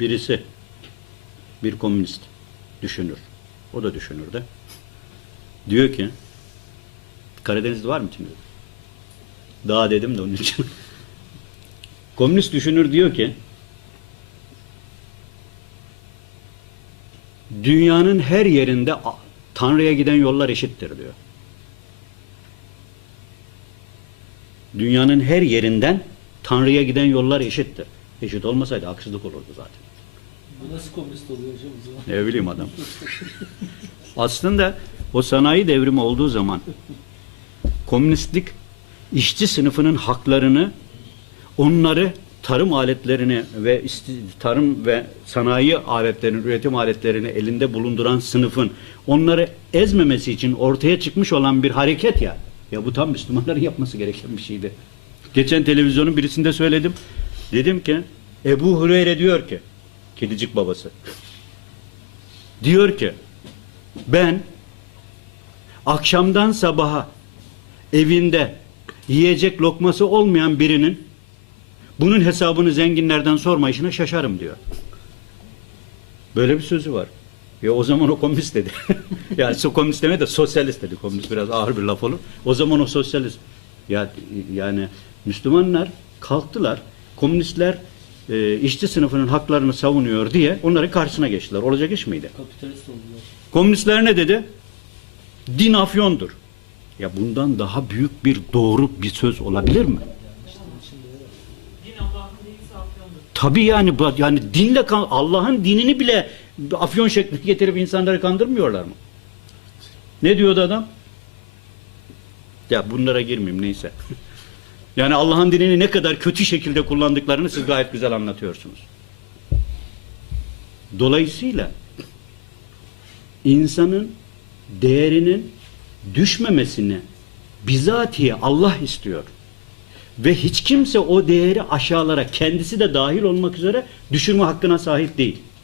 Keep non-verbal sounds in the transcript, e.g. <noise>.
birisi bir komünist düşünür. O da düşünür de. Diyor ki Karadeniz'de var mı şimdi? Daha dedim de onun için. <laughs> komünist düşünür diyor ki dünyanın her yerinde Tanrı'ya giden yollar eşittir diyor. Dünyanın her yerinden Tanrı'ya giden yollar eşittir. Eşit olmasaydı haksızlık olurdu zaten. Bu nasıl komünist oluyor hocam? Ne bileyim adam. Aslında o sanayi devrimi olduğu zaman komünistlik işçi sınıfının haklarını onları tarım aletlerini ve tarım ve sanayi aletlerini, üretim aletlerini elinde bulunduran sınıfın onları ezmemesi için ortaya çıkmış olan bir hareket ya. Ya bu tam Müslümanların yapması gereken bir şeydi. Geçen televizyonun birisinde söyledim. Dedim ki Ebu Hureyre diyor ki kedicik babası. Diyor ki ben akşamdan sabaha evinde yiyecek lokması olmayan birinin bunun hesabını zenginlerden sormayışına şaşarım diyor. Böyle bir sözü var. Ya o zaman o komünist dedi. <laughs> yani komünist deme de sosyalist dedi. Komünist biraz ağır bir laf olur. O zaman o sosyalist. Ya yani Müslümanlar kalktılar. Komünistler e, işçi sınıfının haklarını savunuyor diye onların karşısına geçtiler. Olacak iş miydi? Kapitalist oldular. Komünistler ne dedi? Din afyondur. Ya bundan daha büyük bir doğru bir söz olabilir mi? Tabii yani bu- yani dinle Allah'ın dinini bile afyon şekline getirip insanları kandırmıyorlar mı? Ne diyordu adam? Ya bunlara girmeyeyim neyse. Yani Allah'ın dinini ne kadar kötü şekilde kullandıklarını siz gayet güzel anlatıyorsunuz. Dolayısıyla insanın değerinin düşmemesini bizatihi Allah istiyor. Ve hiç kimse o değeri aşağılara kendisi de dahil olmak üzere düşürme hakkına sahip değil.